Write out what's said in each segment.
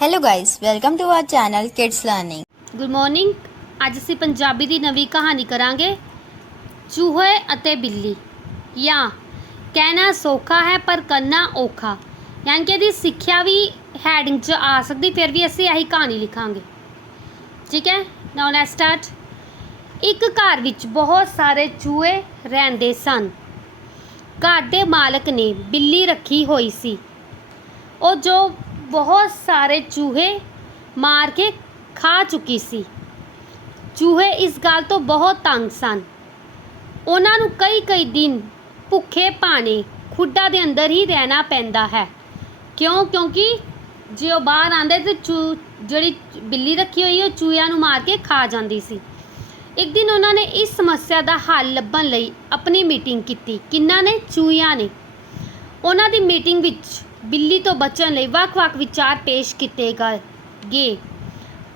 Hello guys, welcome to our channel Kids Learning. Good morning ਅੱਜ ਅਸੀਂ ਪੰਜਾਬੀ ਦੀ ਨਵੀਂ ਕਹਾਣੀ ਕਰਾਂਗੇ ਚੂਹੇ ਅਤੇ ਬਿੱਲੀ। ਜਾਂ ਕਹਿਣਾ ਸੌਖਾ ਹੈ ਪਰ ਕਰਨਾ ਔਖਾ। ਯਾਨੀ ਕਿ ਇਹਦੀ ਸਿੱਖਿਆ ਵੀ ਹੈਡਿੰਗ 'ਚ ਆ ਸਕਦੀ ਫਿਰ ਵੀ ਅਸੀਂ ਇਹੀ ਕਹਾਣੀ ਲਿਖਾਂਗੇ। ਠੀਕ ਹੈ? ਨਾਓ ਲੈਟਸ ਸਟਾਰਟ ਇੱਕ ਘਰ ਵਿੱਚ ਬਹੁਤ ਸਾਰੇ ਚੂਹੇ ਰਹਿੰਦੇ ਸਨ। ਘਰ ਦੇ ਮਾਲਕ ਨੇ ਬਿੱਲੀ ਰੱਖੀ ਹੋਈ ਸੀ। ਉਹ ਜੋ ਬਹੁਤ ਸਾਰੇ ਚੂਹੇ ਮਾਰ ਕੇ ਖਾ ਚੁੱਕੀ ਸੀ ਚੂਹੇ ਇਸ ਗੱਲ ਤੋਂ ਬਹੁਤ ਤੰਗ ਸਨ ਉਹਨਾਂ ਨੂੰ ਕਈ ਕਈ ਦਿਨ ਭੁੱਖੇ ਪਾਣੇ ਖੁੱਡਾਂ ਦੇ ਅੰਦਰ ਹੀ ਰਹਿਣਾ ਪੈਂਦਾ ਹੈ ਕਿਉਂ ਕਿਉਂਕਿ ਜੇ ਉਹ ਬਾਹਰ ਆਂਦੇ ਤੇ ਚੂ ਜਿਹੜੀ ਬਿੱਲੀ ਰੱਖੀ ਹੋਈ ਉਹ ਚੂਹਿਆਂ ਨੂੰ ਮਾਰ ਕੇ ਖਾ ਜਾਂਦੀ ਸੀ ਇੱਕ ਦਿਨ ਉਹਨਾਂ ਨੇ ਇਸ ਸਮੱਸਿਆ ਦਾ ਹੱਲ ਲੱਭਣ ਲਈ ਆਪਣੀ ਮੀਟਿੰਗ ਕੀਤੀ ਕਿੰਨਾ ਨੇ ਚੂਹਿਆਂ ਨੇ ਉਹਨਾਂ ਦੀ ਮੀਟਿੰਗ ਵਿੱਚ ਬਿੱਲੀ ਤੋਂ ਬਚਣ ਲਈ ਵੱਖ-ਵੱਖ ਵਿਚਾਰ ਪੇਸ਼ ਕੀਤੇ ਗਏ। ਗਏ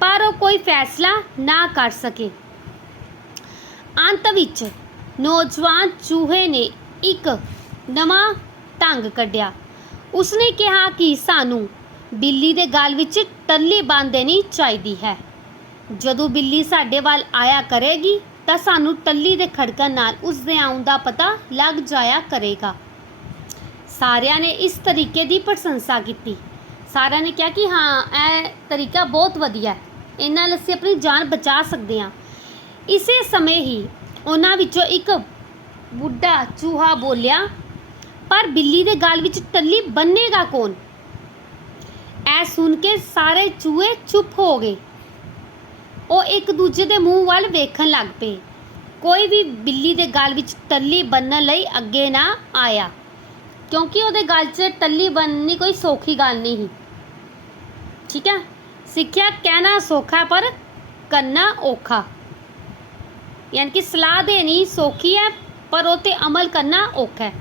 ਪਰ ਉਹ ਕੋਈ ਫੈਸਲਾ ਨਾ ਕਰ ਸਕੇ। ਅੰਤ ਵਿੱਚ ਨੌਜਵਾਨ ਚੂਹੇ ਨੇ ਇੱਕ ਨਵਾਂ ਢੰਗ ਕੱਢਿਆ। ਉਸਨੇ ਕਿਹਾ ਕਿ ਸਾਨੂੰ ਬਿੱਲੀ ਦੇ ਗਲ ਵਿੱਚ ਟੱਲੀ ਬੰਨ੍ਹ ਦੇਣੀ ਚਾਹੀਦੀ ਹੈ। ਜਦੋਂ ਬਿੱਲੀ ਸਾਡੇ ਵੱਲ ਆਇਆ ਕਰੇਗੀ ਤਾਂ ਸਾਨੂੰ ਟੱਲੀ ਦੇ ਖੜਕਣ ਨਾਲ ਉਸ ਦੇ ਆਉਣ ਦਾ ਪਤਾ ਲੱਗ ਜਾਇਆ ਕਰੇਗਾ। ਸਾਰਿਆਂ ਨੇ ਇਸ ਤਰੀਕੇ ਦੀ ਪ੍ਰਸ਼ੰਸਾ ਕੀਤੀ। ਸਾਰਿਆਂ ਨੇ ਕਿਹਾ ਕਿ ਹਾਂ, ਇਹ ਤਰੀਕਾ ਬਹੁਤ ਵਧੀਆ ਹੈ। ਇਹਨਾਂ ਨਾਲ ਅਸੀਂ ਆਪਣੀ ਜਾਨ ਬਚਾ ਸਕਦੇ ਹਾਂ। ਇਸੇ ਸਮੇਂ ਹੀ ਉਹਨਾਂ ਵਿੱਚੋਂ ਇੱਕ ਬੁੱਢਾ ਚੂਹਾ ਬੋਲਿਆ, ਪਰ ਬਿੱਲੀ ਦੇ ਗਲ ਵਿੱਚ ਟੱਲੀ ਬੰਨੇਗਾ ਕੌਣ? ਇਹ ਸੁਣ ਕੇ ਸਾਰੇ ਚੂਹੇ ਚੁੱਪ ਹੋ ਗਏ। ਉਹ ਇੱਕ ਦੂਜੇ ਦੇ ਮੂੰਹ ਵੱਲ ਵੇਖਣ ਲੱਗ ਪਏ। ਕੋਈ ਵੀ ਬਿੱਲੀ ਦੇ ਗਲ ਵਿੱਚ ਟੱਲੀ ਬੰਨਣ ਲਈ ਅੱਗੇ ਨਾ ਆਇਆ। ਕਿਉਂਕਿ ਉਹਦੇ ਗੱਲ 'ਚ ਟੱਲੀ ਬੰਨਣੀ ਕੋਈ ਸੌਖੀ ਗੱਲ ਨਹੀਂ ਸੀ। ਠੀਕ ਹੈ? ਸਿੱਖਿਆ ਕਹਿਣਾ ਸੌਖਾ, ਪਰ ਕਰਨਾ ਔਖਾ। ਯਾਨੀ ਕਿ ਸਲਾਹ ਦੇਣੀ ਸੌਖੀ ਹੈ, ਪਰ ਉਹ ਤੇ ਅਮਲ ਕਰਨਾ ਔਖਾ ਹੈ।